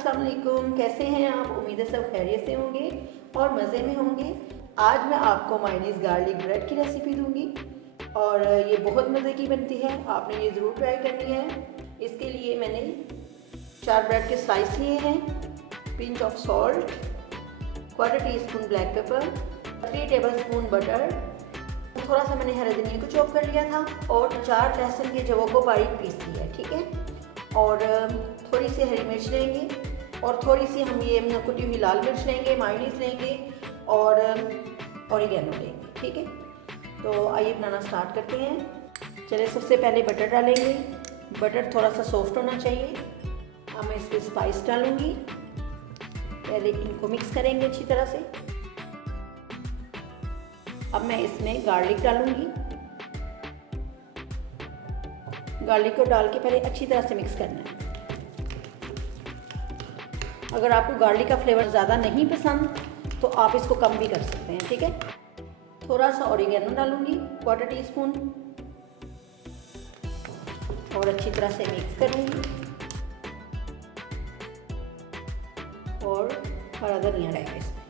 अस्सलाम वालेकुम। कैसे हैं आप? उम्मीद है सब खैरियत से होंगे और मज़े में होंगे। आज मैं आपको मायोनीज़ गार्लिक ब्रेड की रेसिपी दूंगी और ये बहुत मज़े की बनती है। आपने ये ज़रूर ट्राई करनी है। इसके लिए मैंने 4 ब्रेड के स्लाइस लिए हैं, pinch of salt, 1/4 teaspoon black pepper, 3 tablespoon butter, थोड़ा सा मैंने हरे धनिया को चॉप कर लिया था और 4 लहसुन के जवों को बारीक पीस लिया है, ठीक है। और थोड़ी सी हरी मिर्च लेंगे और थोड़ी सी हम ये कुटी हुई लाल मिर्च लेंगे, मायोनीज़ लेंगे और ऑरिगेनो लेंगे, ठीक है। तो आइए बनाना स्टार्ट करते हैं। चलिए सबसे पहले बटर डालेंगे। बटर थोड़ा सा सॉफ्ट होना चाहिए। अब मैं इस पर स्पाइस डालूँगी। पहले इनको मिक्स करेंगे अच्छी तरह से। अब मैं इसमें गार्लिक डालूँगी। गार्लिक को डाल के पहले अच्छी तरह से मिक्स करना है। अगर आपको गार्लिक का फ्लेवर ज़्यादा नहीं पसंद तो आप इसको कम भी कर सकते हैं, ठीक है। थोड़ा सा ऑरिगेनो डालूंगी, 1/4 टीस्पून, और अच्छी तरह से मिक्स करूंगी। और हरा धनिया रहेगा इसमें।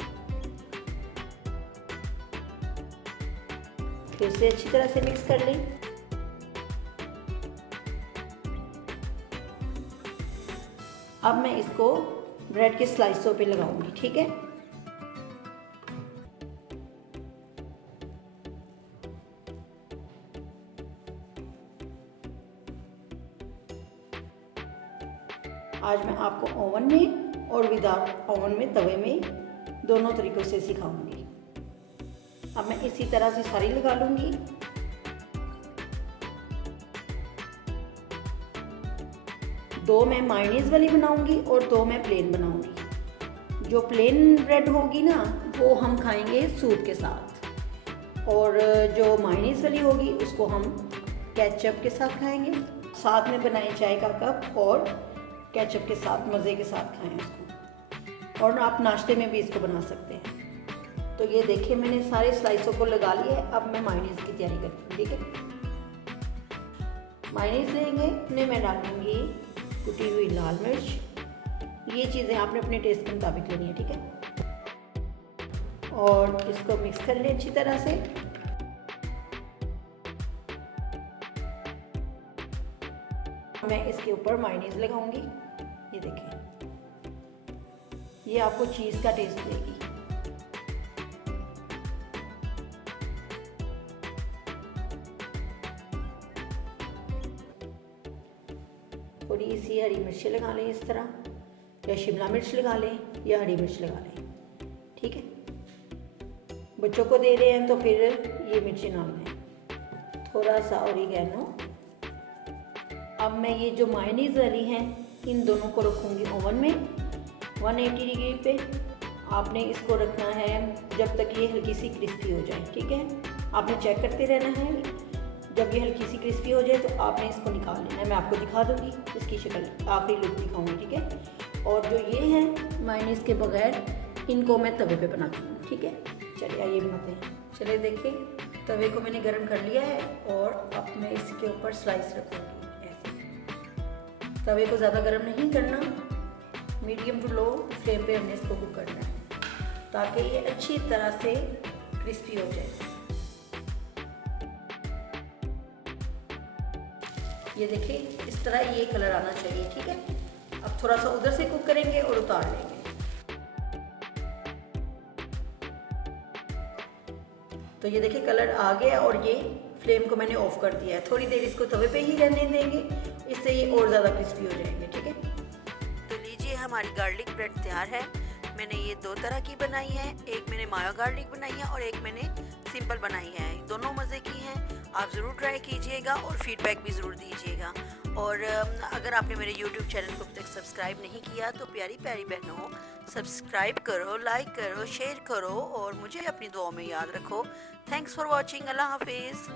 फिर से अच्छी तरह से मिक्स कर लें। अब मैं इसको ब्रेड के स्लाइसों पे लगाऊंगी, ठीक है। आज मैं आपको ओवन में और विदाउट ओवन में, तवे में, दोनों तरीक़ों से सिखाऊंगी। अब मैं इसी तरह से सारी लगा लूंगी। दो मैं मायोनीज़ वाली बनाऊंगी और दो मैं प्लेन बनाऊंगी। जो प्लेन ब्रेड होगी ना वो हम खाएंगे सूप के साथ, और जो मायोनीज़ वाली होगी उसको हम केचप के साथ खाएंगे। साथ में बनाए चाय का कप और केचप के साथ मज़े के साथ खाएं इसको। और आप नाश्ते में भी इसको बना सकते हैं। तो ये देखिए मैंने सारे स्लाइसों को लगा लिया है। अब मैं मायोनीज़ की तैयारी करती हूँ, ठीक है। मायोनीज़ लेंगे, इनमें मैं डालूँगी कुटी हुई लाल मिर्च। ये चीज़ें आपने अपने टेस्ट के मुताबिक लेनी है, ठीक है। और इसको मिक्स कर लें अच्छी तरह से। मैं इसके ऊपर मायोनीज़ लगाऊंगी। ये देखिए, ये आपको चीज़ का टेस्ट देगी। थोड़ी सी हरी मिर्ची लगा लें इस तरह, या शिमला मिर्च लगा लें या हरी मिर्च लगा लें, ठीक है। बच्चों को दे रहे हैं तो फिर ये मिर्ची ना लें। थोड़ा सा ऑरिगेनो। अब मैं ये जो मायोनीज़ वाली हैं इन दोनों को रखूँगी ओवन में 180 डिग्री पे। आपने इसको रखना है जब तक ये हल्की सी क्रिस्पी हो जाए, ठीक है। आपने चेक करते रहना है। जब ये हल्की सी क्रिस्पी हो जाए तो आपने इसको निकाल लेना है। मैं आपको दिखा दूँगी इसकी शक्ल, आखिरी लुक दिखाऊँगी, ठीक है। और जो ये हैं मायोनीज़ के बगैर, इनको मैं तवे पे बनाती हूँ, ठीक है। चलिए आइए बनाते हैं। चलिए देखिए, तवे को मैंने गर्म कर लिया है और अब मैं इसके ऊपर स्लाइस रखूँगी ऐसे। तवे को ज़्यादा गर्म नहीं करना, मीडियम टू लो फ्लेम पे हमने इसको कुक करना है ताकि ये अच्छी तरह से क्रिस्पी हो जाए। ये देखिए इस तरह ये कलर आना चाहिए, ठीक है। अब थोड़ा सा उधर से कुक करेंगे और उतार लेंगे। तो ये देखिए कलर आ गया और ये फ्लेम को मैंने ऑफ कर दिया है। थोड़ी देर इसको तवे पे ही रहने देंगे, इससे ये और ज़्यादा क्रिस्पी हो जाएंगे, ठीक है। तो लीजिए हमारी गार्लिक ब्रेड तैयार है। मैंने ये दो तरह की बनाई है, एक मैंने मायो गार्लिक बनाई है और एक मैंने सिंपल बनाई है। दोनों मज़े की हैं। आप ज़रूर ट्राई कीजिएगा और फीडबैक भी ज़रूर दीजिएगा। और अगर आपने मेरे YouTube चैनल को अब तक सब्सक्राइब नहीं किया तो प्यारी प्यारी बहनों, सब्सक्राइब करो, लाइक करो, शेयर करो और मुझे अपनी दुआओं में याद रखो। Thanks for watching. अल्लाह हाफिज़।